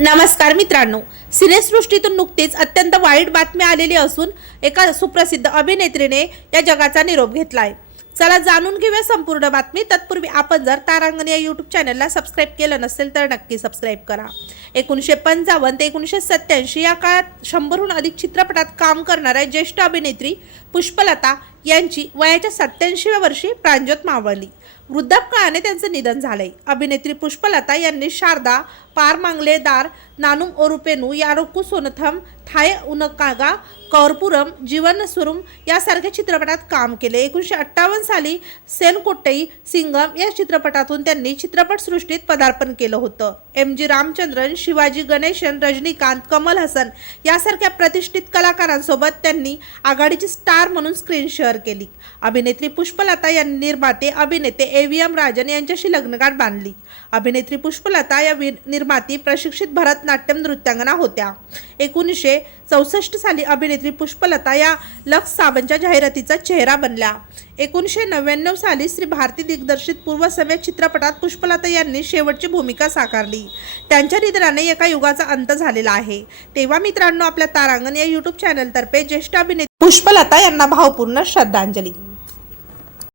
नमस्कार मित्रांनो सिनेसृष्टीतून नुकतीच अत्यंत वाईट बातमी आलेली असून एका सुप्रसिद्ध अभिनेत्रीने या जगाचा निरोप घेतलाय. चला जाणून घेऊया संपूर्ण बातमी. तत्पूर्वी आपण जर तारांगण या यूट्यूब चॅनलला सबस्क्राईब केलं नसेल तर नक्की सबस्क्राईब करा. एकोणीसशे पंचावन्न ते एकोणीसशे सत्याऐंशी या काळात शंभरहून अधिक चित्रपटात काम करणाऱ्या ज्येष्ठ अभिनेत्री पुष्पलता यांची वयाच्या सत्याऐंशीव्या वर्षी प्रांजोत मावळली. वृद्धापकाळाने त्यांचं निधन झालंय. अभिनेत्री पुष्पलता यांनी शारदा पार मांगलेदार नानुम ओरुपेनू यारोकू सोनथम थाय उनकागा कौरपुरम जीवन सुरुम यासारख्या चित्रपटात काम केले. एकोणीसशे अठ्ठावन्न साली सेनकोट्टई सिंगम या चित्रपटातून त्यांनी चित्रपटसृष्टीत पदार्पण केलं होतं. एम जी रामचंद्रन शिवाजी गणेशन रजनीकांत कमल हसन यासारख्या प्रतिष्ठित कलाकारांसोबत त्यांनी आघाडीची स्टार म्हणून स्क्रीन शेअर केली. अभिनेत्री पुष्पलता यांनी निर्माते अभिनेते ए व्ही एम राजन यांच्याशी लग्नगाठ बांधली. अभिनेत्री पुष्पलता या निर्माती प्रशिक्षित भरतनाट्यम नृत्यांगना होत्या. एकोणीसशे चौसष्ट साली अभिनेत्री पुष्पलता या लक्स साबणच्या जाहिरातीचा चेहरा बनल्या. एकोणीसशे नव्याण्णव साली श्री भारती दिग्दर्शित पूर्वसव्य चित्रपटात पुष्पलता यांनी शेवटची भूमिका साकारली. त्यांच्या निधनाने एका युगाचा अंत झालेला आहे. तेव्हा मित्रांनो आपल्या तारांगण या यूट्यूब चॅनलतर्फे ज्येष्ठ अभिनेत्री पुष्पलता यांना भावपूर्ण श्रद्धांजली.